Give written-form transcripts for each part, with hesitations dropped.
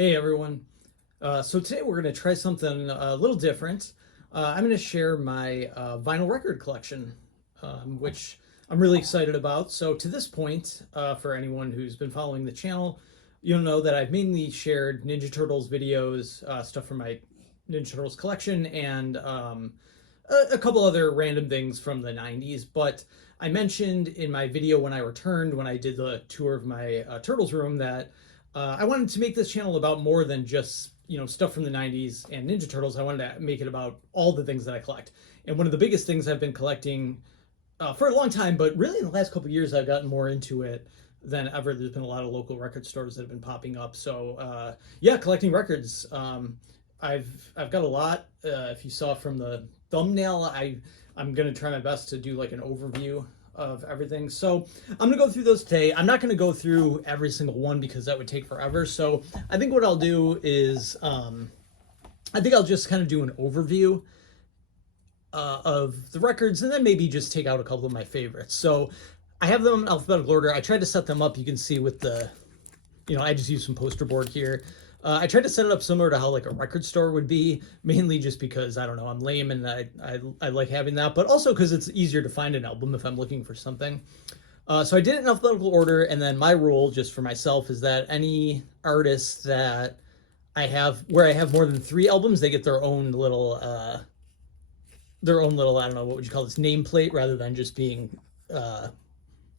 Hey everyone. So today we're going to try something a little different. I'm going to share my vinyl record collection, which I'm really excited about. So to this point, for anyone who's been following the channel, you'll know that I've mainly shared Ninja Turtles videos, stuff from my Ninja Turtles collection, and a couple other random things from the 90s. But I mentioned in my video when I returned, when I did the tour of my Turtles room, that I wanted to make this channel about more than just stuff from the 90s and Ninja Turtles. I wanted to make it about all the things that I collect. And one of the biggest things I've been collecting for a long time, but really in the last couple of years I've gotten more into it than ever. There's been a lot of local record stores that have been popping up. So yeah, collecting records. I've got a lot. If you saw from the thumbnail, I'm gonna try my best to do like an overview of everything. So I'm gonna go through those today. I'm not gonna go through every single one because that would take forever. So I think what I'll do is I think I'll just kind of do an overview of the records, and then maybe just take out a couple of my favorites. So I have them in alphabetical order. I tried to set them up. You can see with the, I just used some poster board here. I tried to set it up similar to how like a record store would be, mainly just because, I don't know, I'm lame and I like having that, but also because it's easier to find an album if I'm looking for something. So I did it in alphabetical order, and then my rule just for myself is that any artist that where I have more than 3 albums, they get their own little, I don't know, what would you call this, nameplate, rather than just being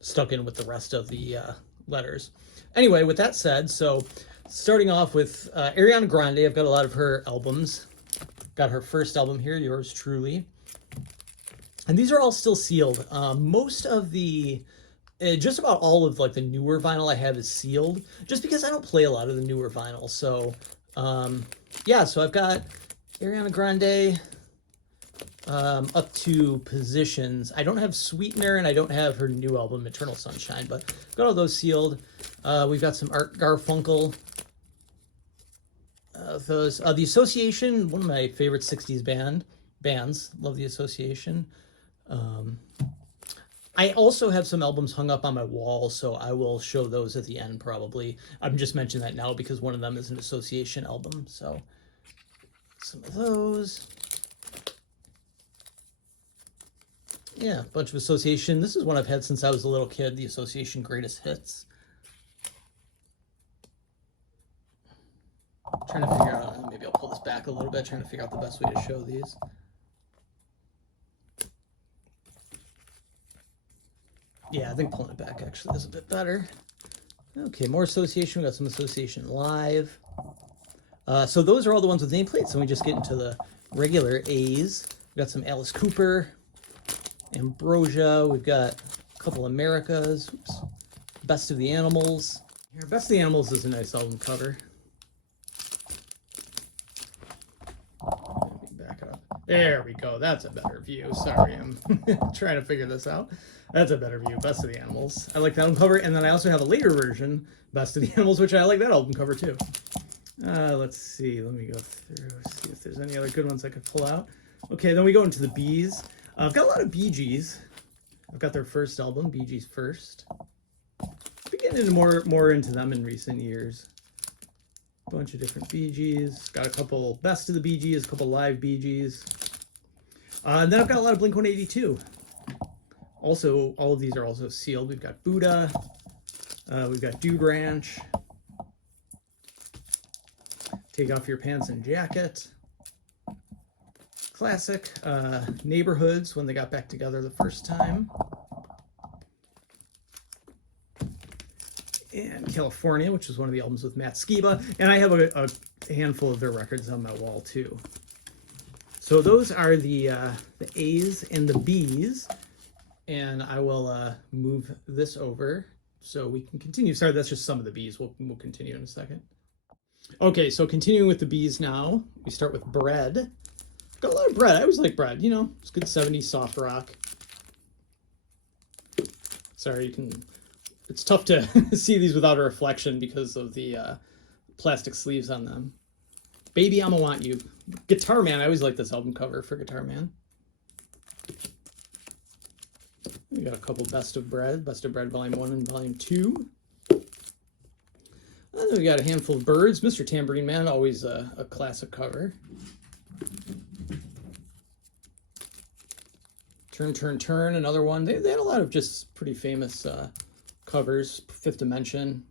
stuck in with the rest of the letters. Anyway, with that said, so starting off with Ariana Grande, I've got a lot of her albums. Got her first album here, Yours Truly. And these are all still sealed. Most of the, just about all of like the newer vinyl I have is sealed, just because I don't play a lot of the newer vinyl. So yeah, so I've got Ariana Grande up to Positions. I don't have Sweetener, and I don't have her new album, Eternal Sunshine, but I've got all those sealed. We've got some Art Garfunkel. The Association, one of my favorite 60s bands. Love The Association. I also have some albums hung up on my wall, so I will show those at the end probably. I'm just mentioning that now because one of them is an Association album. So some of those. Yeah, a bunch of Association. This is one I've had since I was a little kid, the Association Greatest Hits. Trying to figure out, maybe I'll pull this back a little bit, trying to figure out the best way to show these. Yeah, I think pulling it back actually is a bit better. Okay, more Association. We got some Association Live. So those are all the ones with nameplates, and we just get into the regular A's. We got some Alice Cooper, Ambrosia. We've got a couple Americas. Oops. Best of the Animals. Here, Best of the Animals is a nice album cover. Back up. There we go. That's a better view. Sorry, I'm trying to figure this out. That's a better view. Best of the Animals. I like that album cover, and then I also have a later version, Best of the Animals, which I like that album cover too. Let's see. Let me go through, see if there's any other good ones I could pull out. Okay, then we go into the Bees. I've got a lot of Bee Gees. I've got their first album, Bee Gees First. I've been getting into more into them in recent years. A bunch of different Bee Gees. Got a couple Best of the Bee Gees, a couple live Bee Gees. And then I've got a lot of Blink-182. Also, all of these are also sealed. We've got Buddha. We've got Dude Ranch. Take Off Your Pants and Jacket. Classic. Neighborhoods, when they got back together the first time. And California, which is one of the albums with Matt Skiba. And I have a handful of their records on my wall too. So those are the A's and the B's. And I will move this over so we can continue. Sorry, that's just some of the B's. We'll continue in a second. Okay, so continuing with the B's now. We start with Bread. Got a lot of Bread. I always like Bread. It's good 70s soft rock. Sorry, it's tough to see these without a reflection because of the plastic sleeves on them. Baby, I'ma Want You. Guitar Man. I always like this album cover for Guitar Man. We got a couple Best of Bread Volume 1 and Volume 2. And then we got a handful of birds. Mr. Tambourine Man, always a classic cover. Turn, Turn, Turn, another one. They had a lot of just pretty famous covers. Fifth Dimension.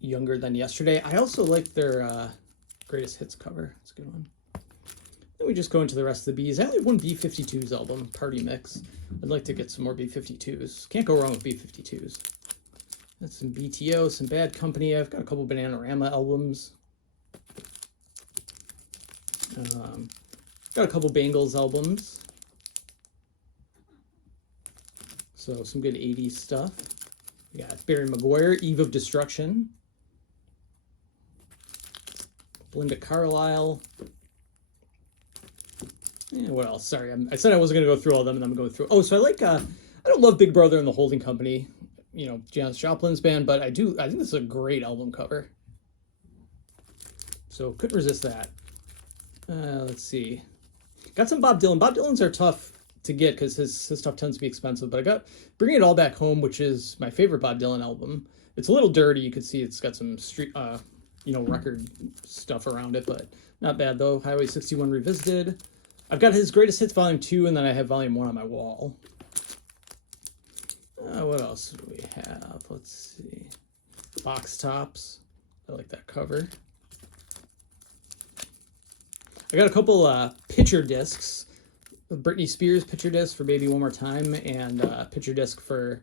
Younger Than Yesterday. I also like their Greatest Hits cover. It's a good one. Then we just go into the rest of the Bs. I only have one B-52s album, Party Mix. I'd like to get some more B-52s. Can't go wrong with B-52s. That's some BTO, some Bad Company. I've got a couple Bananarama albums. Got a couple Bangles albums. So some good 80s stuff. We got Barry Maguire, Eve of Destruction. Belinda Carlisle. Yeah, what else? Sorry, I said I wasn't going to go through all of them, and I'm going through. Oh, so I like, I don't love Big Brother and the Holding Company, you know, Janis Joplin's band, but I think this is a great album cover. So couldn't resist that. Let's see. Got some Bob Dylan. Bob Dylan's are tough to get because his stuff tends to be expensive, but I got Bringing It All Back Home, which is my favorite Bob Dylan album. It's a little dirty. You can see it's got some street, record stuff around it, but not bad though. Highway 61 Revisited. I've got his Greatest Hits Volume 2, and then I have Volume 1 on my wall. What else do we have? Let's see. Box Tops. I like that cover. I got a couple picture discs. Britney Spears picture disc for Baby One More Time, and picture disc for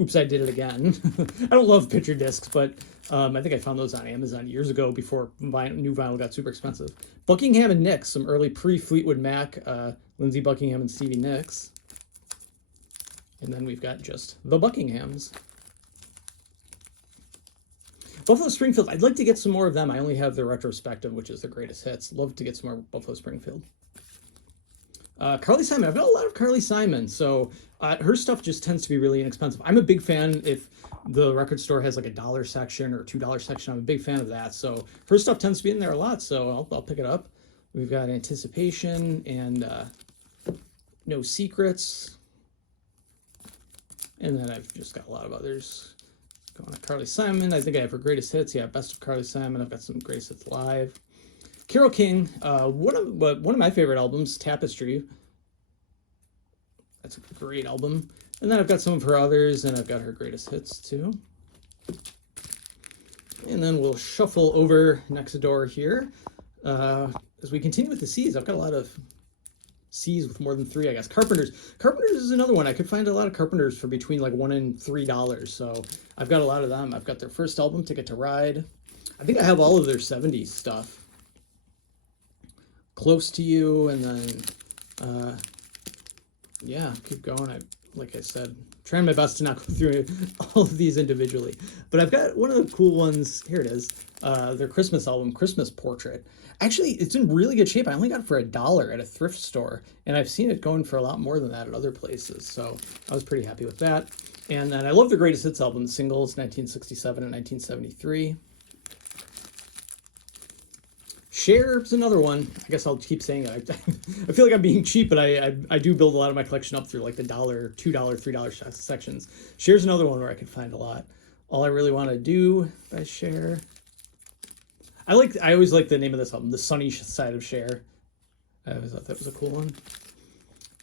Oops, I Did It Again. I don't love picture discs, but I think I found those on Amazon years ago before new vinyl got super expensive. Buckingham and Nicks, some early pre-Fleetwood Mac, Lindsey Buckingham and Stevie Nicks. And then we've got just the Buckinghams. Buffalo Springfield, I'd like to get some more of them. I only have the retrospective, which is the Greatest Hits. Love to get some more Buffalo Springfield. Carly Simon, I've got a lot of Carly Simon, so her stuff just tends to be really inexpensive. I'm a big fan if the record store has like a $1 section or $2 section. I'm a big fan of that, so her stuff tends to be in there a lot, so I'll pick it up. We've got Anticipation and No Secrets, and then I've just got a lot of others. Going to Carly Simon, I think I have her Greatest Hits. Yeah, Best of Carly Simon. I've got some Greatest Hits Live. Carole King, one of my favorite albums, Tapestry. That's a great album. And then I've got some of her others, and I've got her Greatest Hits too. And then we'll shuffle over next door here. As we continue with the C's, I've got a lot of C's with more than 3, I guess. Carpenters. Carpenters is another one. I could find a lot of Carpenters for between like $1 and $3. So I've got a lot of them. I've got their first album, Ticket to Ride. I think I have all of their 70s stuff. Close to You, and then yeah, keep going. Like I said, trying my best to not go through all of these individually, but I've got one of the cool ones. Here it is, their Christmas album, Christmas Portrait. Actually, it's in really good shape. I only got it for $1 at a thrift store, and I've seen it going for a lot more than that at other places, so I was pretty happy with that. And then I love the Greatest Hits album, singles 1967 and 1973. Cher's another one. I guess I'll keep saying it. I feel like I'm being cheap, but I do build a lot of my collection up through like the $1, $2, $3 sections. Cher's another one where I could find a lot. All I Really Want to Do by Cher. I always like the name of this album, The Sunny Side of Cher. I always thought that was a cool one.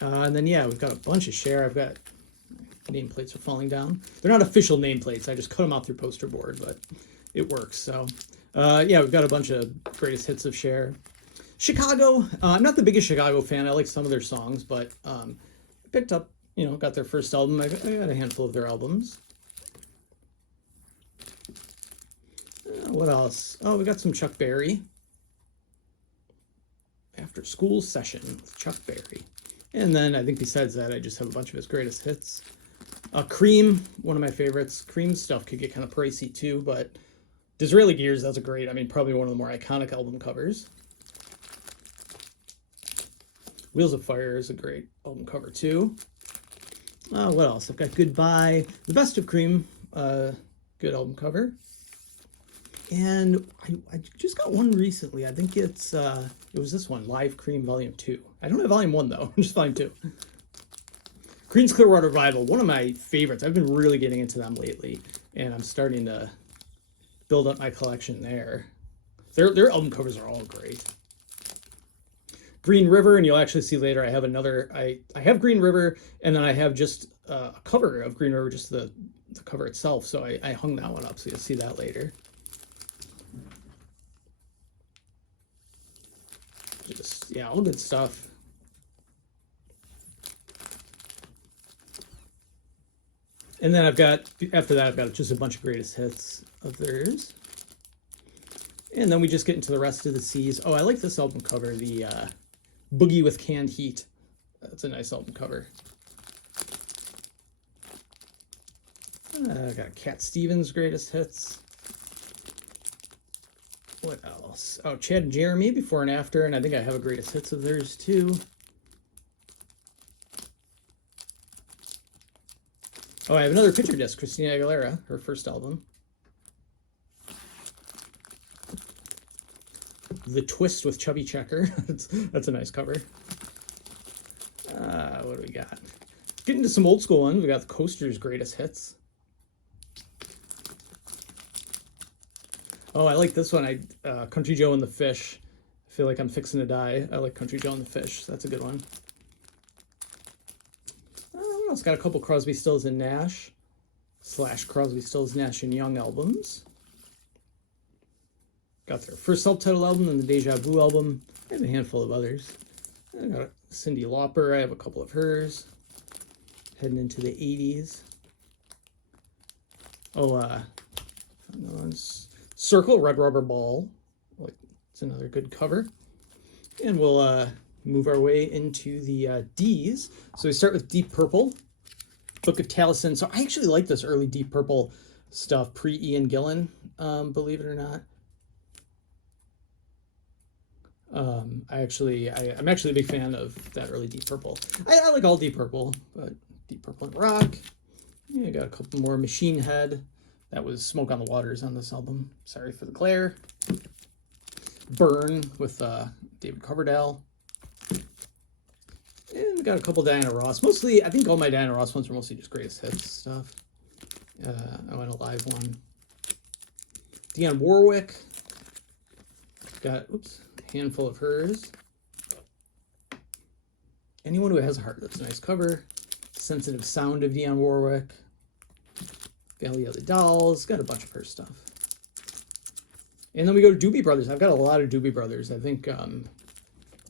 And then yeah, we've got a bunch of Cher. I've got nameplates are falling down. They're not official nameplates. I just cut them out through poster board, but it works. So yeah, we've got a bunch of Greatest Hits of Cher. Chicago, I'm not the biggest Chicago fan. I like some of their songs, but I picked up, got their first album. I got a handful of their albums. What else? Oh, we got some Chuck Berry. After School Session with Chuck Berry. And then I think besides that, I just have a bunch of his Greatest Hits. Cream, one of my favorites. Cream stuff could get kind of pricey too, but Disraeli Gears, that's a great, probably one of the more iconic album covers. Wheels of Fire is a great album cover too. What else? I've got Goodbye, The Best of Cream, good album cover. And I just got one recently. I think it was this one, Live Cream Volume 2. I don't have Volume 1 though, just Volume 2. Creedence Clearwater Revival, one of my favorites. I've been really getting into them lately. and I'm starting to build up my collection there. Their album covers are all great. Green River, and you'll actually see later I have another, I have Green River, and then I have just a cover of Green River, just the cover itself, so I hung that one up, so you'll see that later. Just, yeah, all good stuff. And then I've got, after that, I've got just a bunch of greatest hits of theirs. And then we just get into the rest of the C's. Oh, I like this album cover, the Boogie with Canned Heat. That's a nice album cover. I got Cat Stevens' greatest hits. What else? Oh, Chad and Jeremy, Before and After, and I think I have a greatest hits of theirs too. Oh, I have another picture disc, Christina Aguilera, her first album. The Twist with Chubby Checker. That's a nice cover. What do we got? Getting to some old school ones. We got the Coasters' greatest hits. Oh, I like this one. Country Joe and the Fish. I feel like I'm fixing to die. I like Country Joe and the Fish. That's a good one. What else? Got a couple Crosby, Stills and Nash / Crosby, Stills, Nash and Young albums. Got their first self-titled album and the Deja Vu album. I have a handful of others. I got a Cyndi Lauper. I have a couple of hers. Heading into the 80s. Oh, Circle, Red Rubber Ball. It's another good cover. And we'll move our way into the D's. So we start with Deep Purple, Book of Taliesin. So I actually like this early Deep Purple stuff, pre-Ian Gillan, believe it or not. I'm actually a big fan of that early Deep Purple. I like all Deep Purple, but Deep Purple and Rock. Yeah, got a couple more. Machine Head. That was Smoke on the Waters on this album. Sorry for the glare. Burn with David Coverdale. And we got a couple Diana Ross. Mostly, I think all my Diana Ross ones are mostly just greatest hits stuff. I went a live one. Dionne Warwick. Got, a handful of hers. Anyone Who Has a Heart. That's a nice cover. Sensitive Sound of Dionne Warwick. Valley of the Dolls. Got a bunch of her stuff. And then we go to Doobie Brothers. I've got a lot of Doobie Brothers. I think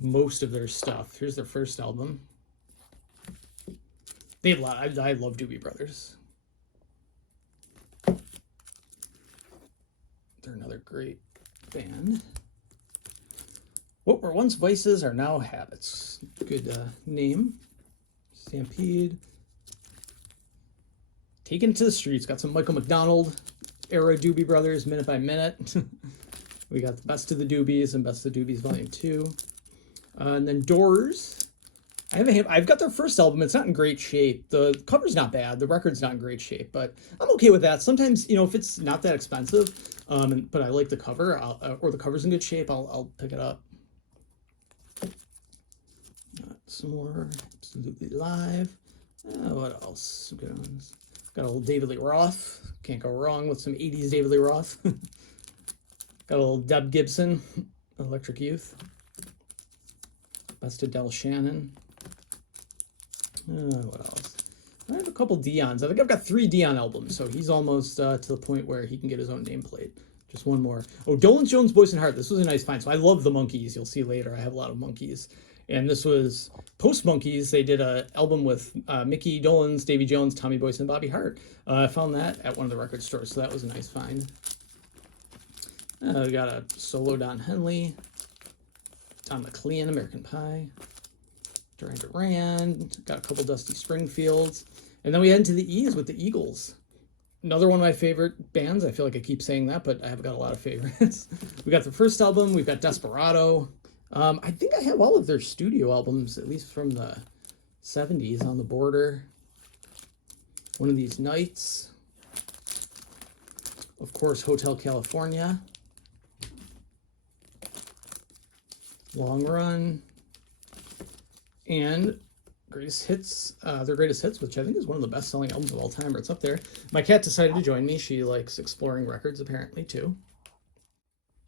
most of their stuff. Here's their first album. They have a lot. I love Doobie Brothers. They're another great band. What were once vices are now habits. Good name. Stampede. Taken to the Streets. Got some Michael McDonald era Doobie Brothers, Minute by Minute. We got the Best of the Doobies and Best of the Doobies Volume 2. And then Doors. I've got their first album. It's not in great shape. The cover's not bad. The record's not in great shape, but I'm okay with that. Sometimes, if it's not that expensive, but I like the cover, or the cover's in good shape, I'll pick it up. Some more Absolutely Live. What else? Good ones. Got a little David Lee Roth. Can't go wrong with some 80s David Lee Roth. Got a little Deb Gibson, Electric Youth. Best of Del Shannon. What else? I have a couple Dion's. I think I've got 3 Dion albums, so he's almost to the point where he can get his own nameplate. Just one more. Oh, Dolan Jones, Boyce and Hart. This was a nice find. So I love the Monkees. You'll see later. I have a lot of Monkees. And this was post-Monkees. They did an album with Mickey Dolenz, Davy Jones, Tommy Boyce, and Bobby Hart. I found that at one of the record stores, so that was a nice find. We got a solo Don Henley, Don McLean, American Pie, Duran Duran, got a couple Dusty Springfields. And then we head into the E's with the Eagles. Another one of my favorite bands. I feel like I keep saying that, but I have got a lot of favorites. We got their first album. We've got Desperado. I think I have all of their studio albums, at least from the 70s, On the Border. One of These Nights. Of course, Hotel California. Long Run. And greatest hits, their greatest hits, which I think is one of the best-selling albums of all time, or it's up there. My cat decided to join me. She likes exploring records, apparently, too.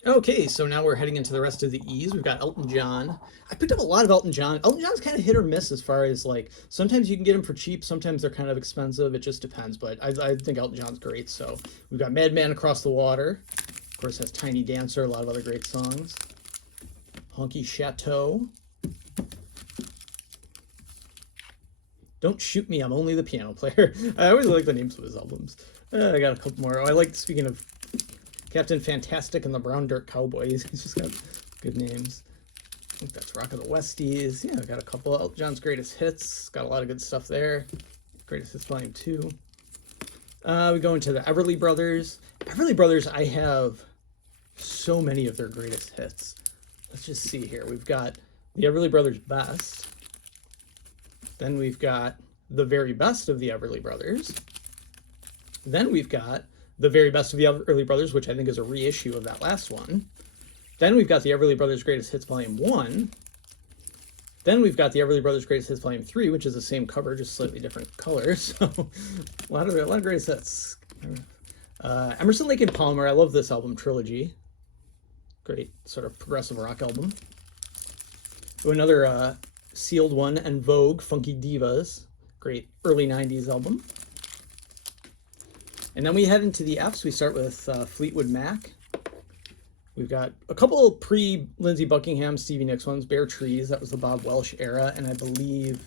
Okay, so now we're heading into the rest of the E's. We've got Elton John. I picked up a lot of Elton John. Elton John's kind of hit or miss as far as, like, sometimes you can get them for cheap, sometimes they're kind of expensive. It just depends, but I think Elton John's great. So we've got Madman Across the Water. Of course, has Tiny Dancer, a lot of other great songs. Honky Chateau. Don't Shoot Me, I'm Only the Piano Player. I always like the names of his albums. I got a couple more. Oh, I like, speaking of Captain Fantastic and the Brown Dirt Cowboys. He's just got good names. I think that's Rock of the Westies. Yeah, I got a couple of Elton John's greatest hits. Got a lot of good stuff there. Greatest Hits Volume 2. We go into the Everly Brothers. Everly Brothers, I have so many of their greatest hits. Let's just see here. We've got the Everly Brothers Best. Then we've got the Very Best of the Everly Brothers. Then we've got the Very Best of the Everly Brothers, which I think is a reissue of that last one. Then we've got the Everly Brothers Greatest Hits Volume 1. Then we've got the Everly Brothers Greatest Hits Volume 3, which is the same cover, just slightly different colors. So a lot of greatest hits. Emerson, Lake and Palmer. I love this album, Trilogy. Great sort of progressive rock album. Another sealed one, En Vogue, Funky Divas. Great early 90s album. And then we head into the F's. We start with Fleetwood Mac. We've got a couple of pre-Lindsey Buckingham, Stevie Nicks ones. Bare Trees, that was the Bob Welsh era. And I believe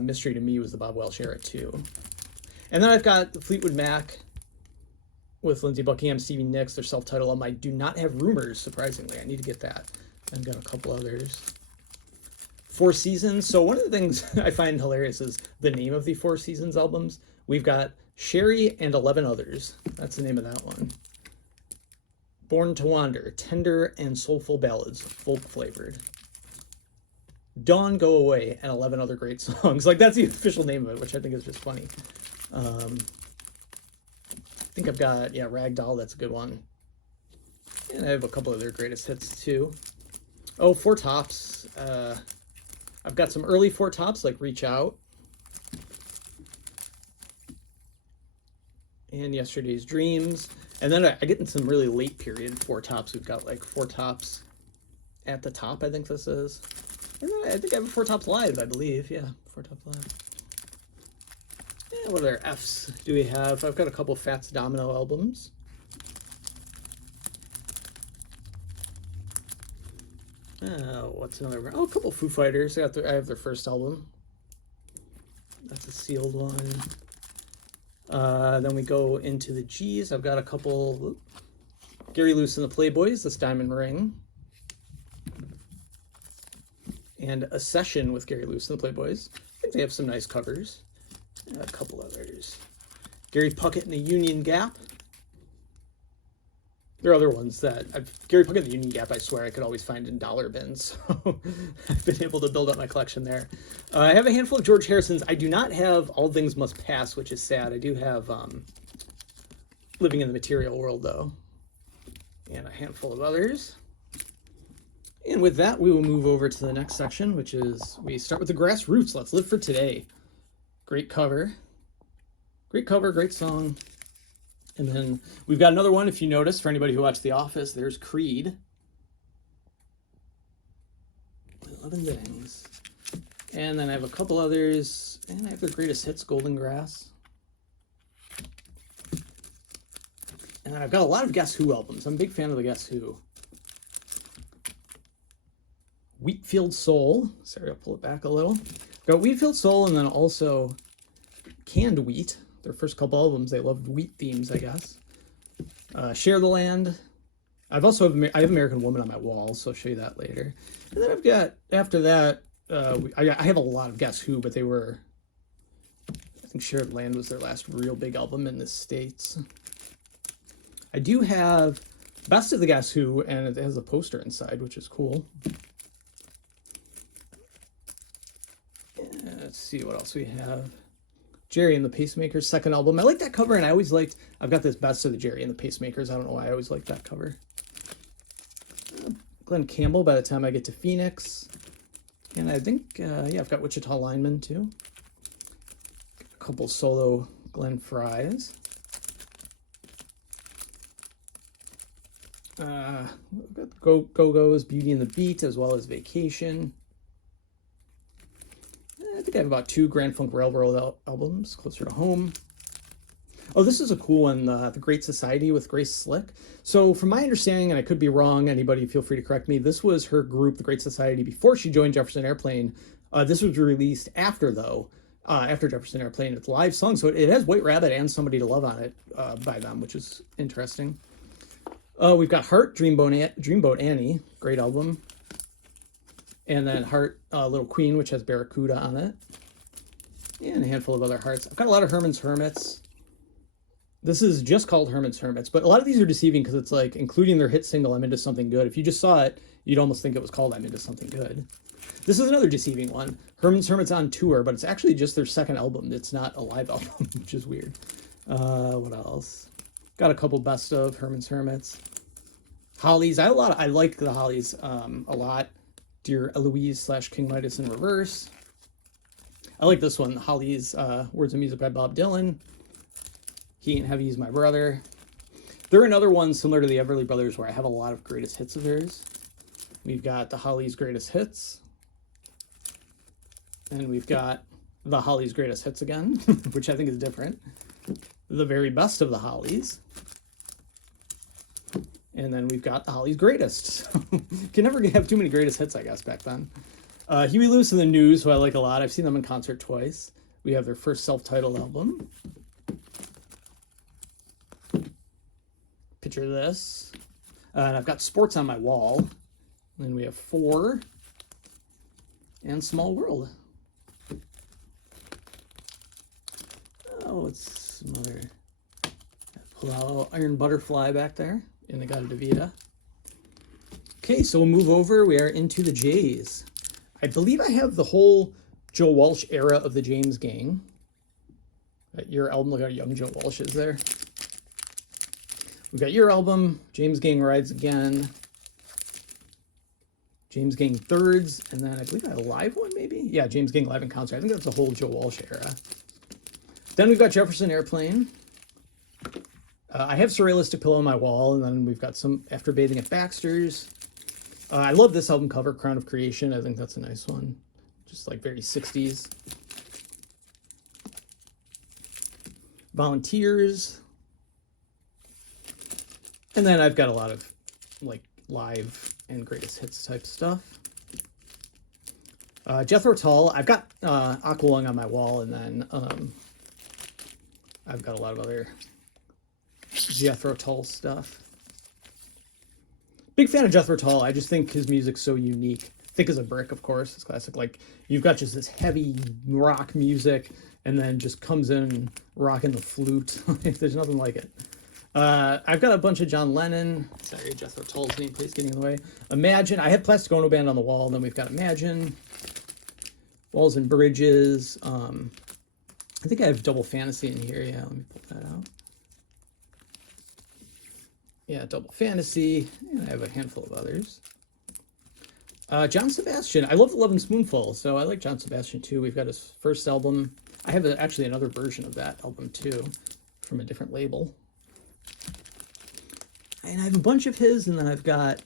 Mystery to Me was the Bob Welsh era too. And then I've got the Fleetwood Mac with Lindsey Buckingham, Stevie Nicks, their self-titled album. I do not have Rumors, surprisingly. I need to get that. I've got a couple others. Four Seasons. So one of the things I find hilarious is the name of the Four Seasons albums. We've got Sherry and 11 Others. That's the name of that one. Born to Wander, tender and soulful ballads, folk flavored. Dawn, Go Away, and 11 other great songs. Like, that's the official name of it, which I think is just funny. I think I've got, yeah, Ragdoll, that's a good one. And I have a couple of their greatest hits too. Oh, Four Tops. I've got some early Four Tops, like Reach Out. And Yesterday's Dreams. And then I get in some really late period Four Tops. We've got like Four Tops at the Top, I think this is. And then I think I have a Four Tops Live, I believe. Yeah, Four Tops Live. Yeah, what other F's do we have? I've got a couple Fats Domino albums. What's another? Oh, a couple Foo Fighters. I have their first album. That's a sealed one. Then we go into the G's. I've got a couple. Gary Lewis and the Playboys, This Diamond Ring. And A Session with Gary Lewis and the Playboys. I think they have some nice covers. And a couple others. Gary Puckett and the Union Gap. There are other ones that Gary Puckett and the Union Gap, I swear I could always find in dollar bins. So I've been able to build up my collection there. I have a handful of George Harrison's. I do not have All Things Must Pass, which is sad. I do have Living in the Material World, though. And a handful of others. And with that, we will move over to the next section, which is we start with the Grassroots. Let's Live for Today. Great cover. Great cover, great song. And then we've got another one, if you notice, for anybody who watched The Office, there's Creed. 11 Things. And then I have a couple others, and I have their greatest hits, Golden Grass. And then I've got a lot of Guess Who albums. I'm a big fan of the Guess Who. Wheatfield Soul. Sorry, I'll pull it back a little. Got Wheatfield Soul, and then also Canned Wheat. Their first couple albums, they loved wheat themes, I guess. Share the Land. I have American Woman on my wall, so I'll show you that later. And then I've got, after that, I have a lot of Guess Who, but they were, I think Share the Land was their last real big album in the States. I do have Best of the Guess Who, and it has a poster inside, which is cool. And let's see what else we have. Jerry and the Pacemakers, second album. I like that cover, and I always liked, I've got this Best of the Jerry and the Pacemakers. I don't know why I always liked that cover. Glenn Campbell, By the Time I Get to Phoenix. And I think, yeah, I've got Wichita Lineman too. A couple solo Glenn Frys. Go-Go's, Beauty and the Beat, as well as Vacation. I think I have about 2 Grand Funk Railroad albums, Closer to Home. Oh, this is a cool one, The Great Society with Grace Slick. So from my understanding, and I could be wrong, anybody feel free to correct me, this was her group, The Great Society, before she joined Jefferson Airplane. This was released after, though, after Jefferson Airplane. It's a live song, so it has White Rabbit and Somebody to Love on it by them, which is interesting. We've got Heart, Dreamboat Annie, great album. And then Heart, Little Queen, which has Barracuda on it. And a handful of other Hearts. I've got a lot of Herman's Hermits. This is just called Herman's Hermits, but a lot of these are deceiving because it's like, including their hit single, I'm Into Something Good. If you just saw it, you'd almost think it was called I'm Into Something Good. This is another deceiving one. Herman's Hermits on tour, but it's actually just their second album. It's not a live album, which is weird. What else? Got a couple best of Herman's Hermits. Hollies. I like the Hollies a lot. Dear Eloise / King Midas in Reverse. I like this one. Hollies, Words and Music by Bob Dylan. He Ain't Heavy, He's My Brother. They're another one similar to the Everly Brothers where I have a lot of greatest hits of theirs. We've got the Hollies' Greatest Hits. And we've got the Hollies' Greatest Hits again, which I think is different. The Very Best of the Hollies. And then we've got the Hollies' Greatest. Can never have too many greatest hits, I guess, back then. Huey Lewis and the News, who I like a lot. I've seen them in concert twice. We have their first self-titled album. Picture this. And I've got Sports on my wall. And then we have 4 and Small World. Oh, it's some other... Pull out Iron Butterfly back there. In-A-Gadda-Da-Vida. Okay, so we'll move over. We are into the Jays. I believe I have the whole Joe Walsh era of the James Gang. Your album, look how young Joe Walsh is there. We've got your album, James Gang Rides Again, James Gang Thirds, and then I believe I have a live one, maybe? Yeah, James Gang Live in Concert. I think that's the whole Joe Walsh era. Then we've got Jefferson Airplane. I have Surrealistic Pillow on my wall, and then we've got some After Bathing at Baxter's. I love this album cover, Crown of Creation. I think that's a nice one. Just like very 60s. Volunteers. And then I've got a lot of like live and greatest hits type stuff. Jethro Tull. I've got Aqualung on my wall, and then I've got a lot of other Jethro Tull stuff. Big fan of Jethro Tull. I just think his music's so unique. Thick as a Brick, of course. It's classic. Like, you've got just this heavy rock music, and then just comes in rocking the flute. There's nothing like it. I've got a bunch of John Lennon. Sorry, Jethro Tull's name, please, getting in the way. Imagine. I had Plastic Ono Band on the wall, and then we've got Imagine. Walls and Bridges. I think I have Double Fantasy in here. Yeah, let me pull that out. Yeah, Double Fantasy. And I have a handful of others. John Sebastian. I love The Lovin' Spoonful, so I like John Sebastian too. We've got his first album. I have actually another version of that album too, from a different label. And I have a bunch of his, and then I've got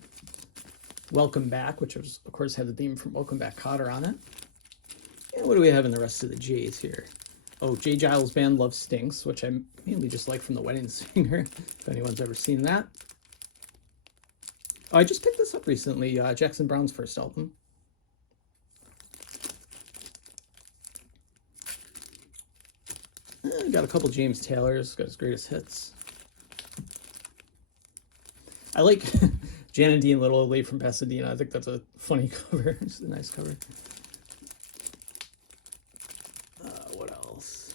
Welcome Back, which of course had the theme from Welcome Back, Kotter on it. And what do we have in the rest of the Jays here? Oh, Jay Giles Band, Love Stinks, which I mainly just like from The Wedding Singer, if anyone's ever seen that. Oh, I just picked this up recently, Jackson Browne's first album. Got a couple James Taylor's, got his greatest hits. I like Jan and Dean Little, Late from Pasadena. I think that's a funny cover. It's a nice cover. What else?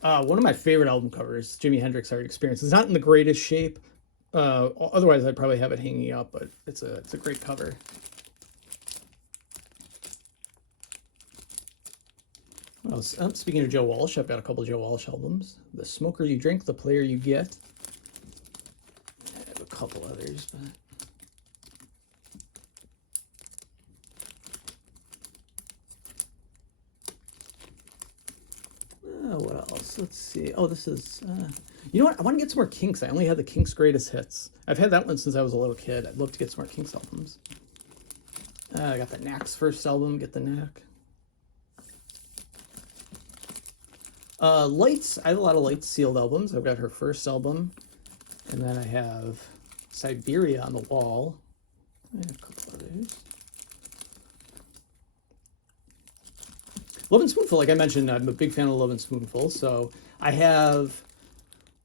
One of my favorite album covers, Jimi Hendrix Art Experience. It's not in the greatest shape. Otherwise, I'd probably have it hanging up, but it's a great cover. Well, speaking of Joe Walsh, I've got a couple of Joe Walsh albums. The Smoker You Drink, The Player You Get. I have a couple others, but... what else? Let's see. Oh, this is, you know what? I want to get some more Kinks. I only had the Kinks Greatest Hits. I've had that one since I was a little kid. I'd love to get some more Kinks albums. I got the Knack's first album. Get the Knack. Lights. I have a lot of Lights sealed albums. I've got her first album. And then I have Siberia on the wall. And a couple others. Love and Spoonful, like I mentioned, I'm a big fan of Love and Spoonful. So I have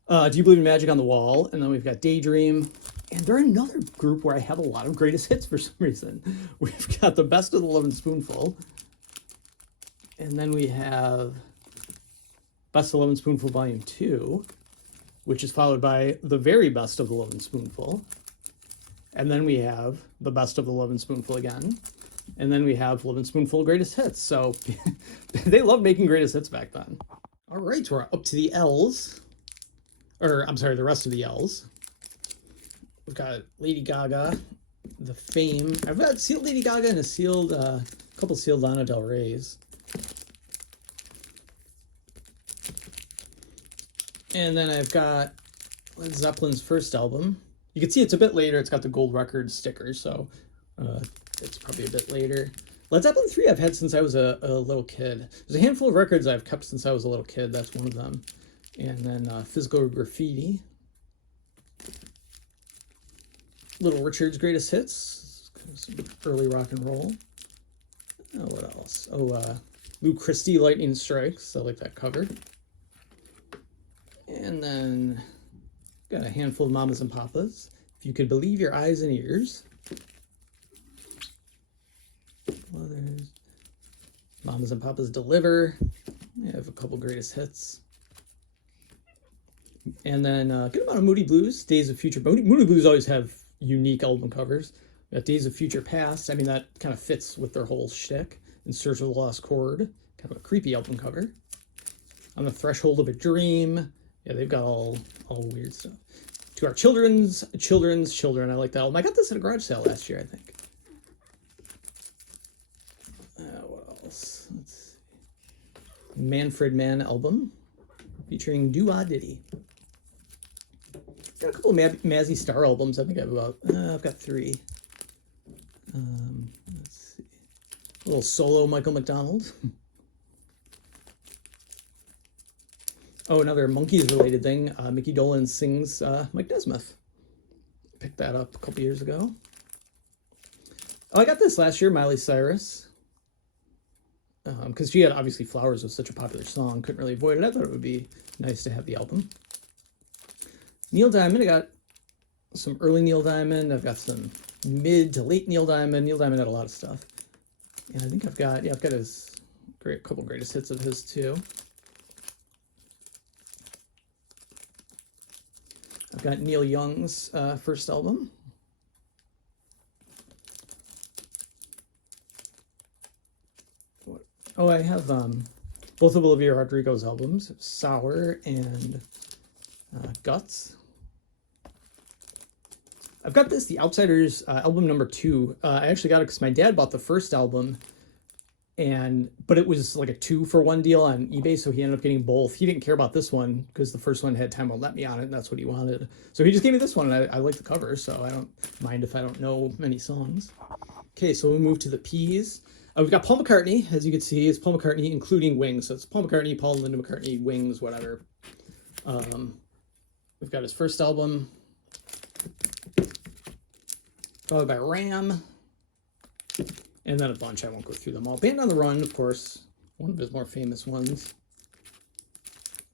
Do You Believe in Magic on the wall? And then we've got Daydream. And they're another group where I have a lot of greatest hits for some reason. We've got the best of the Love and Spoonful. And then we have Best of Love and Spoonful Volume 2, which is followed by the very best of the Love and Spoonful. And then we have the best of the Love and Spoonful again. And then we have Love and Spoonful Greatest Hits. So they loved making greatest hits back then. All right, we're up to the L's. Or, I'm sorry, the rest of the L's. We've got Lady Gaga, the Fame. I've got sealed Lady Gaga and a couple sealed Lana Del Rey's. And then I've got Led Zeppelin's first album. You can see it's a bit later. It's got the gold record sticker, so it's probably a bit later. Led Zeppelin 3 I've had since I was a little kid. There's a handful of records I've kept since I was a little kid. That's one of them. And then Physical Graffiti. Little Richard's Greatest Hits. Some early rock and roll. Oh, what else? Oh, Lou Christie, Lightning Strikes. I like that cover. And then got a handful of Mamas and Papas. If You Could Believe Your Eyes and Ears. Others. Mamas and Papas Deliver. I have a couple greatest hits. And then good amount of Moody Blues, Days of Future. Moody Blues always have unique album covers. We got Days of Future Past. I mean, that kind of fits with their whole shtick. In Search of the Lost Chord. Kind of a creepy album cover. On the Threshold of a Dream. Yeah, they've got all weird stuff. To Our Children's Children. I like that album. I got this at a garage sale last year, I think. What else? Let's see. Manfred Mann album featuring Doo-Wah-Diddy. Got a couple of Mazzy Star albums. I think I've got 3. Let's see. A little solo Michael McDonald. Oh, another Monkees related thing. Mickey Dolenz sings Mike Nesmith. Picked that up a couple years ago. Oh, I got this last year, Miley Cyrus. Because she had, obviously, Flowers was such a popular song. Couldn't really avoid it. I thought it would be nice to have the album. Neil Diamond. I got some early Neil Diamond. I've got some mid to late Neil Diamond. Neil Diamond had a lot of stuff. And I think I've got his couple greatest hits of his, too. I've got Neil Young's first album. Oh, I have both of Olivia Rodrigo's albums, Sour and Guts. I've got The Outsiders album number 2. I actually got it because my dad bought the first album, but it was like a 2-for-1 deal on eBay, so he ended up getting both. He didn't care about this one because the first one had Time Won't Let Me on it, and that's what he wanted. So he just gave me this one, and I like the cover, so I don't mind if I don't know many songs. Okay, so we move to the P's. We've got Paul McCartney, as you can see. It's Paul McCartney, including Wings. So it's Paul McCartney, Paul and Linda McCartney, Wings, whatever. We've got his first album, followed by Ram, and then a bunch. I won't go through them all. Band on the Run, of course, one of his more famous ones.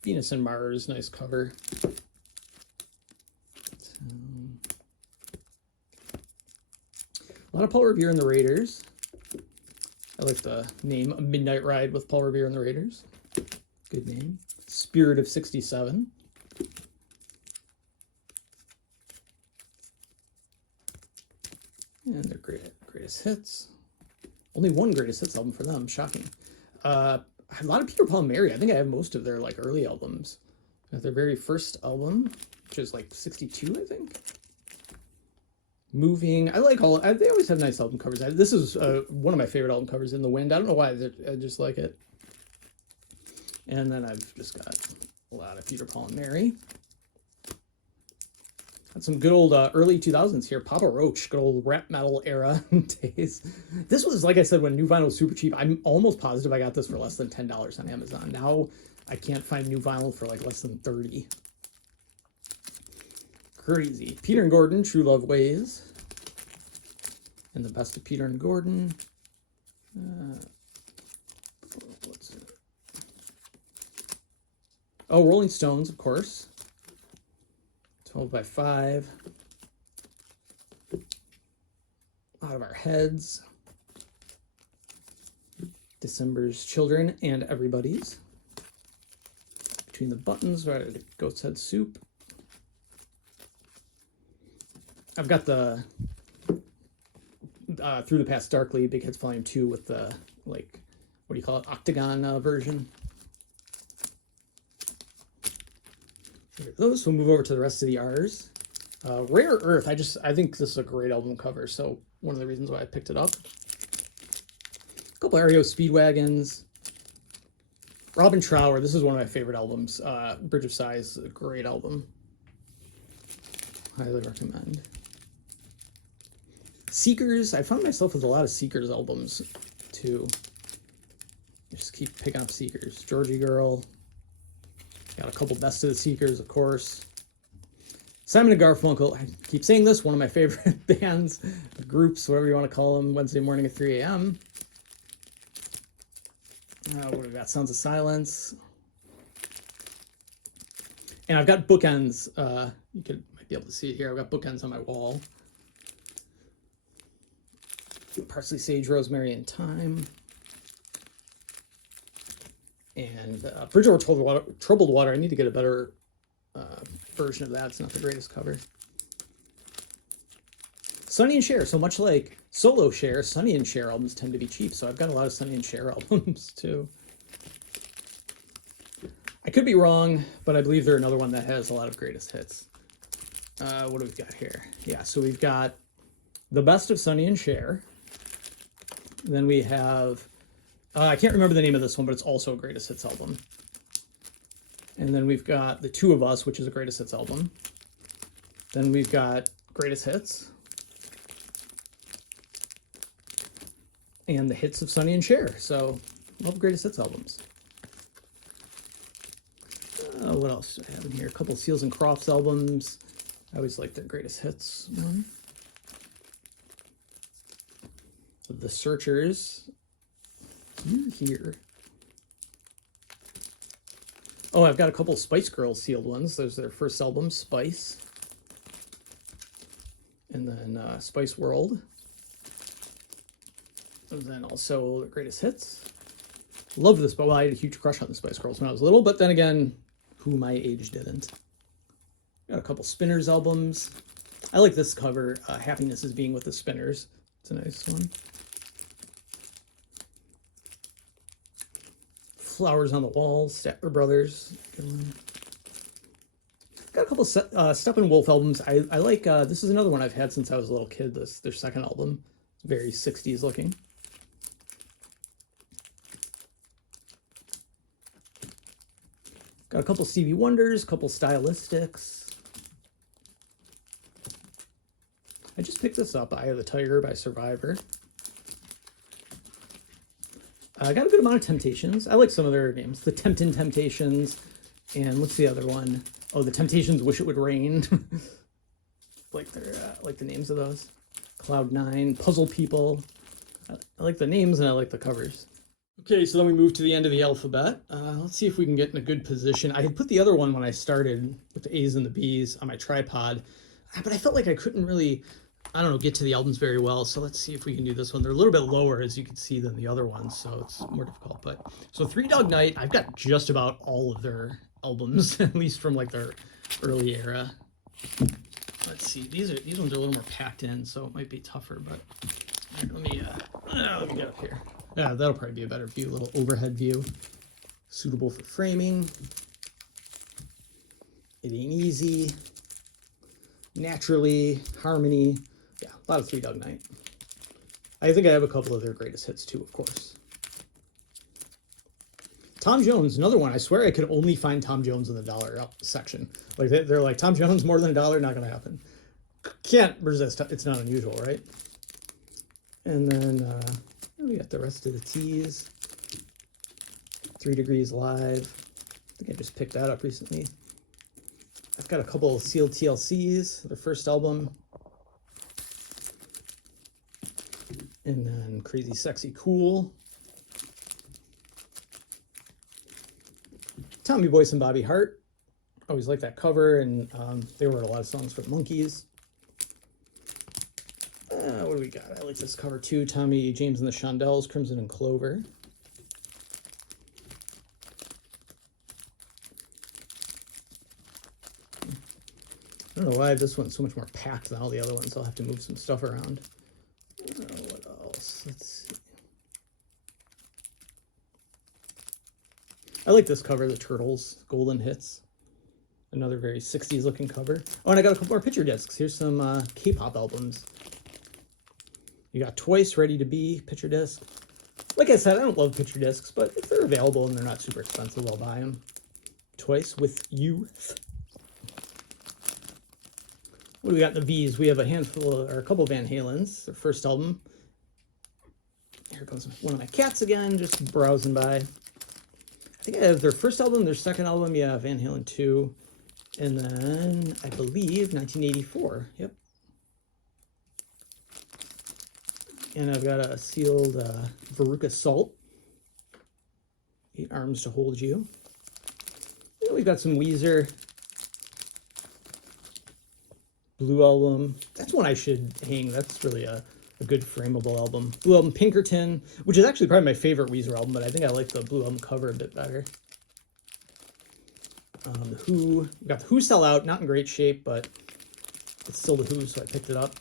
Venus and Mars, nice cover. A lot of Paul Revere and the Raiders. I like the name, A Midnight Ride with Paul Revere and the Raiders. Good name. Spirit of 67. And their greatest hits. Only one greatest hits album for them. Shocking. A lot of Peter, Paul, and Mary. I think I have most of their early albums. Their very first album, which is 62, I think. Moving. I like all. They always have nice album covers. This is one of my favorite album covers, In the Wind. I don't know why. I just like it. And then I've just got a lot of Peter, Paul, and Mary. Got some good old early 2000s here. Papa Roach, good old rap metal era days. This was, like I said, when new vinyl was super cheap. I'm almost positive I got this for less than $10 on Amazon. Now I can't find new vinyl for like less than 30. Crazy. Peter and Gordon, True Love Ways. And the best of Peter and Gordon. What's it? Oh, Rolling Stones, of course. 12 by 5. Out of Our Heads. December's Children and Everybody's. Between the Buttons, right at Goat's Head Soup. I've got the Through the Past Darkly, Big Hits Volume 2 with the, like, what do you call it, octagon version. Those. We'll move over to the rest of the R's. Rare Earth. I think this is a great album cover, so one of the reasons why I picked it up. A couple REO Speedwagons. Robin Trower. This is one of my favorite albums. Bridge of Sighs, a great album. Highly recommend. Seekers. I found myself with a lot of Seekers albums too. Just keep picking up Seekers. Georgie Girl. Got a couple Best of the Seekers, of course. Simon and Garfunkel. I keep saying this, one of my favorite bands, groups, whatever you want to call them, Wednesday morning at 3 a.m. What do we got? Sounds of Silence. And I've got bookends. You might be able to see it here. I've got bookends on my wall. Parsley, Sage, Rosemary, and Thyme. And Bridge Over Troubled Water. I need to get a better version of that. It's not the greatest cover. Sonny and Cher. So much like solo Cher, Sonny and Cher albums tend to be cheap. So I've got a lot of Sonny and Cher albums too. I could be wrong, but I believe they're another one that has a lot of greatest hits. What do we got here? Yeah, so we've got the best of Sonny and Cher. Then we have... I can't remember the name of this one, but it's also a greatest hits album. And then we've got The Two of Us, which is a greatest hits album. Then we've got greatest hits. And the hits of Sonny and Cher. So, love greatest hits albums. What else do I have in here? A couple Seals and Crofts albums. I always like their greatest hits one. The Searchers. Here. Oh, I've got a couple Spice Girls sealed ones. There's their first album, Spice. And then Spice World. And then also the greatest hits. Love this, but well, I had a huge crush on the Spice Girls when I was little, but then again, who my age didn't. Got a couple Spinners albums. I like this cover, Happiness is Being with the Spinners. It's a nice one. Flowers on the Wall, Statler Brothers. Good one. Got a couple Steppenwolf albums. I like, this is another one I've had since I was a little kid, their second album. It's very 60s looking. Got a couple Stevie Wonders, a couple Stylistics. I just picked this up, Eye of the Tiger by Survivor. I got a good amount of Temptations. I like some of their names. The Temptin' Temptations. And what's the other one? Oh, the Temptations Wish It Would Rain. like the names of those. Cloud 9, Puzzle People. I like the names and I like the covers. Okay, so then we move to the end of the alphabet. Let's see if we can get in a good position. I had put the other one when I started with the A's and the B's on my tripod, but I felt like I couldn't really, I don't know, get to the albums very well. So let's see if we can do this one. They're a little bit lower, as you can see, than the other ones, so it's more difficult. But so Three Dog Night, I've got just about all of their albums, at least from like their early era. Let's see, these ones are a little more packed in, so it might be tougher. But let me get up here. Yeah, that'll probably be a better view, a little overhead view, suitable for framing. It Ain't Easy, Naturally, Harmony. Yeah, a lot of Three Dog Night. I think I have a couple of their greatest hits too, of course. Tom Jones, another one. I swear I could only find Tom Jones in the dollar section. Like they're like, Tom Jones more than $1, not going to happen. Can't resist. It's not unusual, right? And then we got the rest of the tees. 3 Degrees Live. I think I just picked that up recently. I've got a couple of sealed TLCs, their first album. And then Crazy Sexy Cool. Tommy Boyce and Bobby Hart. Always liked that cover, and they wrote a lot of songs for the Monkees. What do we got? I like this cover too. Tommy James and the Shondells, Crimson and Clover. I don't know why this one's so much more packed than all the other ones. I'll have to move some stuff around. What else? Let's see. I like this cover, the Turtles, Golden Hits. Another very 60s looking cover. Oh, and I got a couple more picture discs. Here's some K-pop albums. You got Twice, Ready to Be, picture disc. Like I said, I don't love picture discs, but if they're available and they're not super expensive, I'll buy them. Twice with Youth. What do we got in the V's? We have a handful, or a couple Van Halen's, their first album. Here comes one of my cats again, just browsing by. I think I have their first album, their second album, yeah, Van Halen 2. And then, I believe, 1984, yep. And I've got a sealed Veruca Salt. 8 Arms to Hold You. And we've got some Weezer. Blue Album. That's one I should hang. That's really a good frameable album. Blue Album, Pinkerton, which is actually probably my favorite Weezer album, but I think I like the Blue Album cover a bit better. The Who. We've got the Who Sell Out, not in great shape, but it's still the Who, so I picked it up.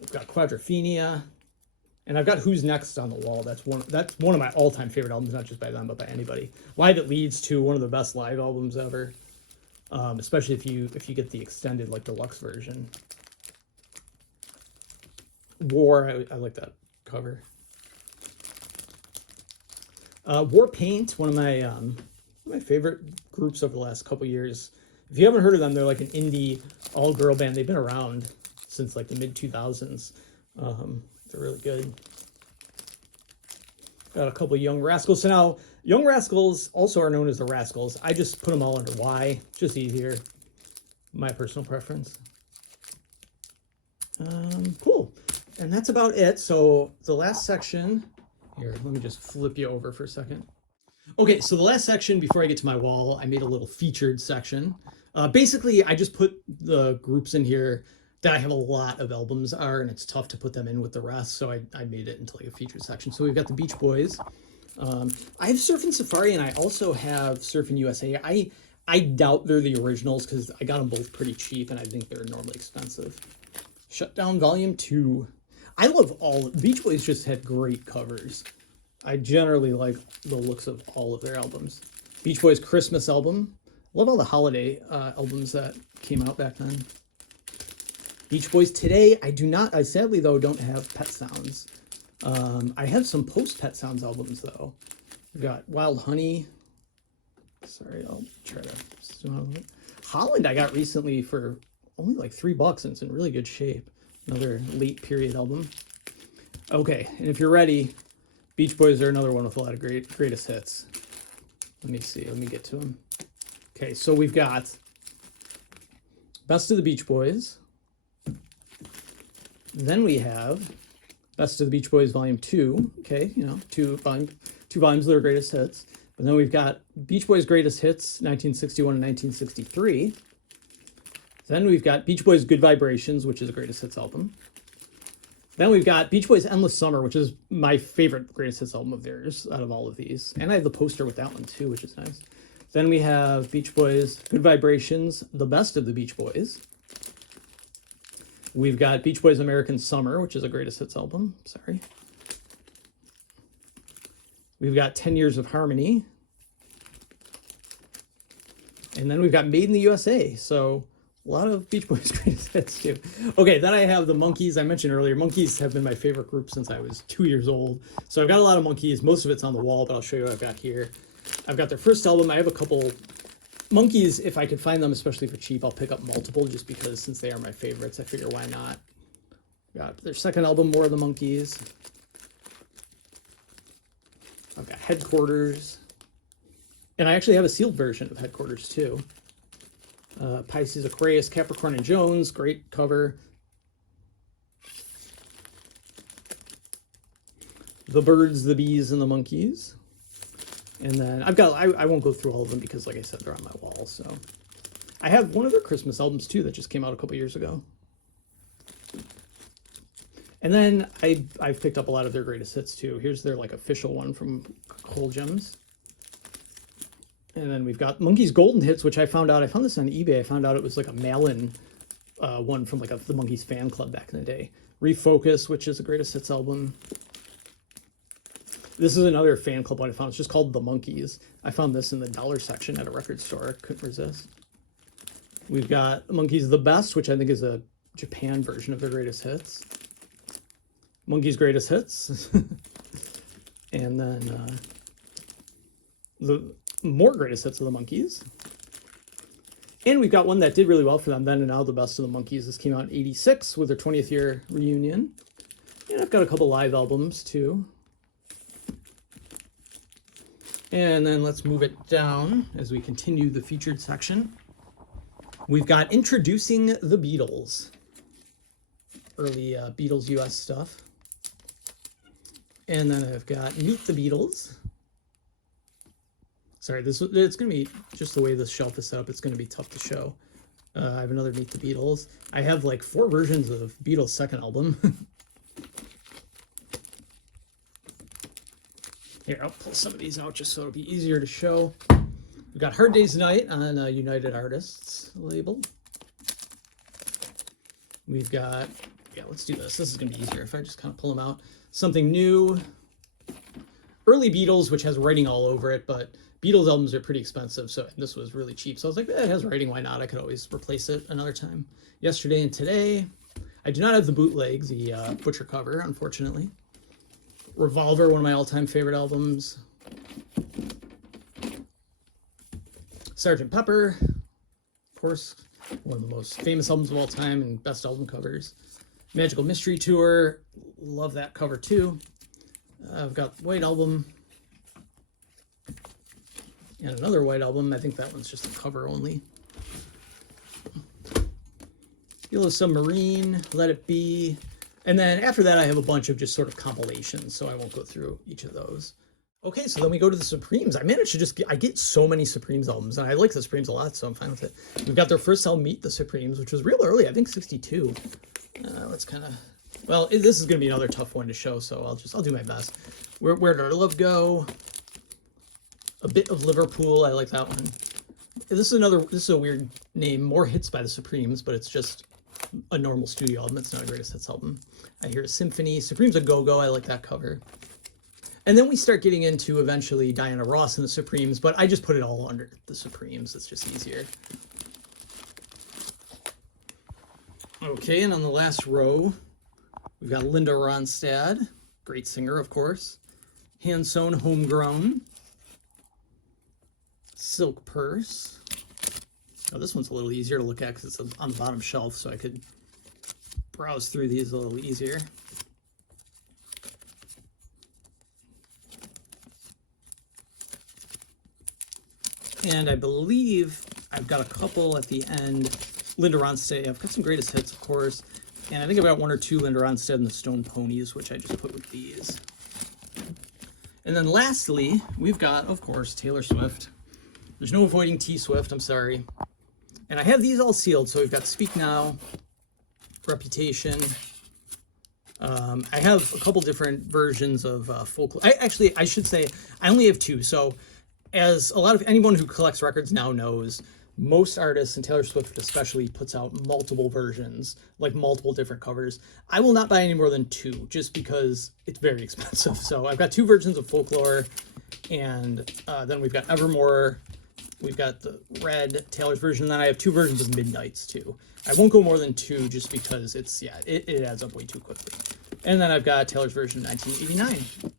We've got Quadrophenia, and I've got Who's Next on the wall. That's one of my all-time favorite albums, not just by them, but by anybody. Live It Leads to one of the best live albums ever, especially if you get the extended, like, deluxe version. War, I like that cover. War Paint, one of my favorite groups over the last couple years. If you haven't heard of them, they're like an indie all-girl band. They've been around since like the mid-2000s. They're really good. Got a couple Young Rascals. So now, Young Rascals also are known as the Rascals. I just put them all under Y. Just easier. My personal preference. Cool. And that's about it. So the last section, here, let me just flip you over for a second. Okay, so the last section, before I get to my wall, I made a little featured section. Basically, I just put the groups in here that I have a lot of albums are, and it's tough to put them in with the rest, so I made it into like a featured section. So we've got the Beach Boys. I have Surfin' Safari, and I also have Surfin' USA. I doubt they're the originals, because I got them both pretty cheap, and I think they're normally expensive. Shutdown Volume 2. I love all... Beach Boys just had great covers. I generally like the looks of all of their albums. Beach Boys Christmas album. Love all the holiday albums that came out back then. Beach Boys Today. I sadly, though, don't have Pet Sounds. I have some post-Pet Sounds albums, though. We've got Wild Honey. Sorry, I'll try to zoom out a bit. Holland I got recently for only like $3, and it's in really good shape. Another late period album. Okay, and if you're ready, Beach Boys are another one with a lot of greatest hits. Let me see, let me get to them. Okay, so we've got Best of the Beach Boys. Then we have Best of the Beach Boys Volume 2. Okay, you know, two volumes of their greatest hits. But then we've got Beach Boys Greatest Hits, 1961 and 1963. Then we've got Beach Boys Good Vibrations, which is a greatest hits album. Then we've got Beach Boys Endless Summer, which is my favorite greatest hits album of theirs out of all of these. And I have the poster with that one too, which is nice. Then we have Beach Boys Good Vibrations, The Best of the Beach Boys. We've got Beach Boys American Summer, which is a greatest hits album. Sorry. We've got 10 Years of Harmony. And then we've got Made in the USA. So A lot of Beach Boys greatest hits too. Okay, then I have the Monkees. I mentioned earlier, Monkees have been my favorite group since I was 2 years old. So I've got a lot of Monkees. Most of it's on the wall, but I'll show you what I've got here. I've got their first album. I have a couple Monkees. If I could find them, especially for cheap, I'll pick up multiple just because since they are my favorites, I figure why not. Got their second album, More of the Monkees. I've got Headquarters. And I actually have a sealed version of Headquarters too. Pisces, Aquarius, Capricorn, and Jones. Great cover. The Birds, the Bees, and the Monkees. And then I've got, I won't go through all of them because, like I said, they're on my wall. So I have one of their Christmas albums too that just came out a couple years ago. And then I've picked up a lot of their greatest hits too. Here's their like official one from Cole Gems. And then we've got Monkees Golden Hits, which I found this on eBay. I found out it was like a mail-in one from like the Monkees fan club back in the day. Refocus, which is a greatest hits album. This is another fan club one I found. It's just called The Monkees. I found this in the dollar section at a record store. Couldn't resist. We've got Monkees The Best, which I think is a Japan version of their greatest hits. Monkees Greatest Hits. And then the more greatest hits of the Monkees. And we've got one that did really well for them then and now, The Best of the Monkees. This came out in '86 with their 20th year reunion. And I've got a couple live albums too. And then let's move it down as we continue the featured section. We've got Introducing the Beatles. Early Beatles US stuff. And then I've got Meet the Beatles. Sorry, it's going to be, just the way this shelf is set up, it's going to be tough to show. I have another Meet the Beatles. I have like 4 versions of Beatles' second album. Here, I'll pull some of these out just so it'll be easier to show. We've got Hard Day's Night on United Artists label. We've got, yeah, let's do this. This is going to be easier if I just kind of pull them out. Something New. Early Beatles, which has writing all over it, but Beatles albums are pretty expensive, so this was really cheap. So I was like, it has writing, why not? I could always replace it another time. Yesterday and Today. I do not have the bootlegs, the Butcher cover, unfortunately. Revolver, one of my all-time favorite albums. Sgt. Pepper, of course, one of the most famous albums of all time and best album covers. Magical Mystery Tour, love that cover too. I've got White Album. And another White Album. I think that one's just a cover only. Yellow Submarine, Let It Be. And then after that, I have a bunch of just sort of compilations, so I won't go through each of those. Okay, so then we go to the Supremes. I managed to I get so many Supremes albums, and I like the Supremes a lot, so I'm fine with it. We've got their first album, Meet the Supremes, which was real early, I think 62. Let's kind of, well, this is going to be another tough one to show, so I'll do my best. Where Did Our Love Go? A Bit of Liverpool, I like that one. This is a weird name, More Hits by the Supremes, but it's just a normal studio album. It's not a greatest hits album. I hear a Symphony. Supremes A Go-Go, I like that cover. And then we start getting into eventually Diana Ross and the Supremes, but I just put it all under the Supremes. It's just easier. Okay, and on the last row, we've got Linda Ronstadt, great singer, of course. Hand Sewn, Homegrown. Silk Purse. Oh, this one's a little easier to look at because it's on the bottom shelf, so I could browse through these a little easier. And I believe I've got a couple at the end. Linda Ronstadt, I've got some greatest hits, of course. And I think I've got 1 or 2 Linda Ronstadt and the Stone Ponies, which I just put with these. And then lastly, we've got, of course, Taylor Swift. There's no avoiding T Swift, I'm sorry. And I have these all sealed, so we've got Speak Now, Reputation. I have a couple different versions of Folklore. I should say, I only have 2. So as anyone who collects records now knows, most artists, and Taylor Swift especially, puts out multiple versions, like multiple different covers. I will not buy any more than 2, just because it's very expensive. So I've got 2 versions of Folklore, and then we've got Evermore, we've got the red Taylor's version, and then I have 2 versions of Midnights too. I won't go more than 2 just because it's, yeah, it adds up way too quickly. And then I've got Taylor's version 1989.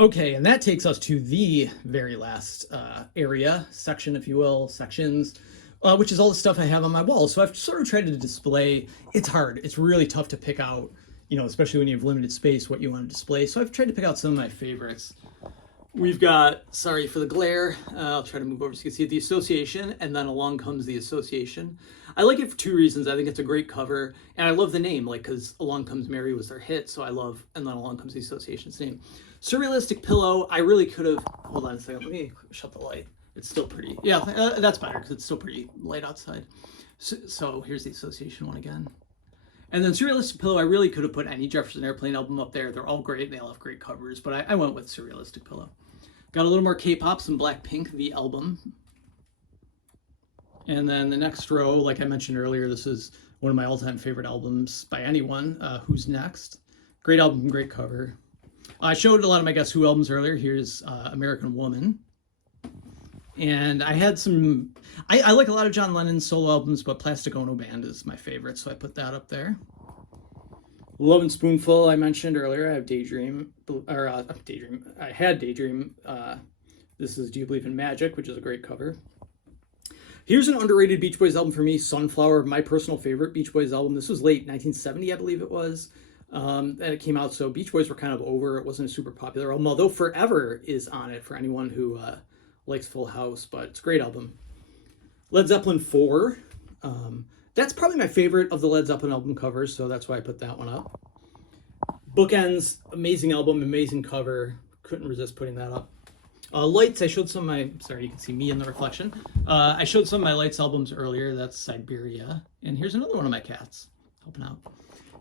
Okay, and that takes us to the very last area, section, if you will, sections, which is all the stuff I have on my wall. So I've sort of tried to display. It's hard. It's really tough to pick out, you know, especially when you have limited space, what you want to display. So I've tried to pick out some of my favorites. We've got, sorry for the glare, I'll try to move over so you can see it, the Association, and then along comes the Association. I like it for 2 reasons. I think it's a great cover, and I love the name, like, because Along Comes Mary was their hit, so I love, and then Along Comes the Association's name. Surrealistic Pillow, I really could have, hold on a second, let me shut the light. It's still pretty, yeah, that's better, because it's still pretty light outside. So here's the Association one again. And then Surrealistic Pillow, I really could have put any Jefferson Airplane album up there. They're all great, they all have great covers, but I went with Surrealistic Pillow. Got a little more K-pop, some Blackpink, the album. And then the next row, like I mentioned earlier, this is one of my all-time favorite albums by anyone, Who's Next. Great album, great cover. I showed a lot of my Guess Who albums earlier. Here's American Woman. And I had some, I like a lot of John Lennon's solo albums, but Plastic Ono Band is my favorite, so I put that up there. Love and Spoonful, I mentioned earlier. I have Daydream, or Daydream. I had Daydream. This is Do You Believe in Magic, which is a great cover. Here's an underrated Beach Boys album for me, Sunflower, my personal favorite Beach Boys album. This was late 1970, I believe it was, that it came out. So Beach Boys were kind of over. It wasn't a super popular album, although Forever is on it for anyone who likes Full House, but it's a great album. Led Zeppelin 4. That's probably my favorite of the Led Zeppelin album covers, so that's why I put that one up. Bookends, amazing album, amazing cover. Couldn't resist putting that up. Lights, I showed some of my, sorry, you can see me in the reflection. I showed some of my Lights albums earlier. That's Siberia. And here's another one of my cats helping out.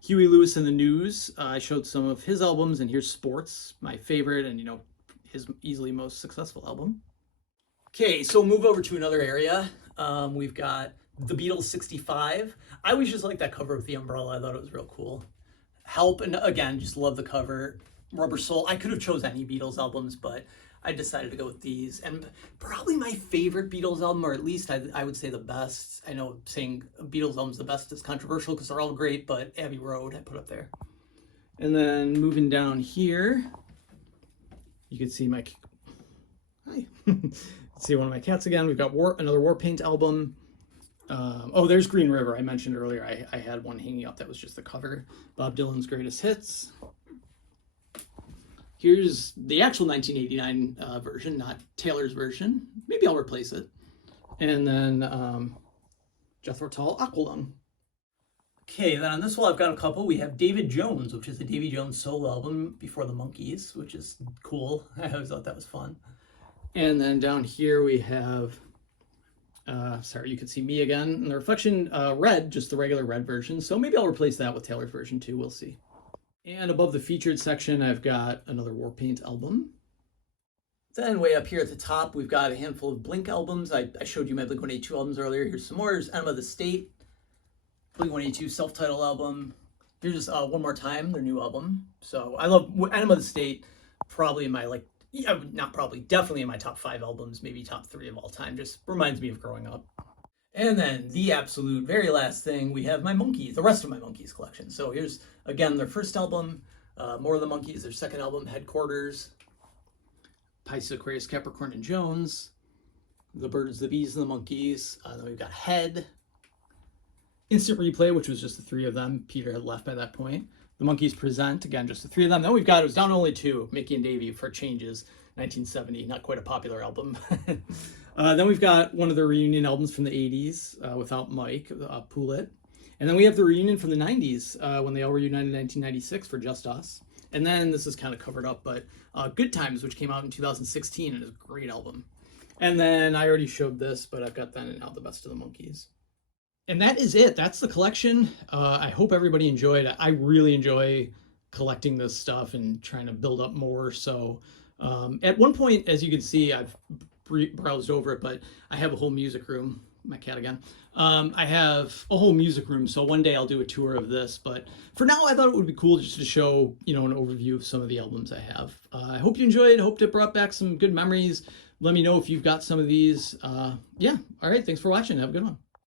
Huey Lewis and the News. I showed some of his albums, and here's Sports, my favorite, and, you know, his easily most successful album. Okay, so move over to another area. We've got The Beatles 65. I always just like that cover with the umbrella. I thought it was real cool. Help, and again, just love the cover. Rubber Soul. I could have chose any Beatles albums, but I decided to go with these. And probably my favorite Beatles album, or at least I would say the best. I know saying Beatles album's the best is controversial because they're all great, but Abbey Road I put up there. And then moving down here, you can see my, hi. See one of my cats again. We've got another Warpaint album. Oh, there's Green River. I mentioned earlier I had one hanging up that was just the cover. Bob Dylan's Greatest Hits. Here's the actual 1989 version, not Taylor's version. Maybe I'll replace it. And then Jethro Tull, Aqualung. Okay, then on this wall I've got a couple. We have David Jones, which is the Davy Jones solo album before the Monkees, which is cool. I always thought that was fun. And then down here we have, sorry, you can see me again in the reflection, red, just the regular red version. So maybe I'll replace that with Taylor's version too, we'll see. And above the featured section, I've got another Warpaint album. Then way up here at the top, we've got a handful of Blink albums. I showed you my Blink-182 albums earlier. Here's some more. Here's Enema of the State, Blink-182 self-titled album. Here's One More Time, their new album. So I love Enema of the State, probably in my, like, yeah, not probably, definitely in my top 5 albums, maybe top 3 of all time. Just reminds me of growing up. And then the absolute very last thing, we have my Monkees, the rest of my Monkees collection. So here's, again, their first album, More of the Monkees, their second album, Headquarters, Pisces, Aquarius, Capricorn, and Jones, The Birds, the Bees, and the Monkees. Then we've got Head, Instant Replay, which was just the 3 of them. Peter had left by that point. The Monkees Present, again, just the 3 of them. Then we've got, it was down to only 2, Mickey and Davey for Changes, 1970, not quite a popular album. Then we've got one of the reunion albums from the 80s, Without Mike, Pool It. And then we have the reunion from the 90s, when they all reunited in 1996 for Just Us. And then, this is kind of covered up, but Good Times, which came out in 2016, and is a great album. And then, I already showed this, but I've got Then and Now, the best of the Monkees. And that is it. That's the collection. I hope everybody enjoyed it. I really enjoy collecting this stuff and trying to build up more. So at one point, as you can see, I've browsed over it, but I have a whole music room. My cat again. I have a whole music room, so one day I'll do a tour of this. But for now, I thought it would be cool just to show, you know, an overview of some of the albums I have. I hope you enjoyed. I hope it brought back some good memories. let me know if you've got some of these. Yeah. All right. Thanks for watching. Have a good one.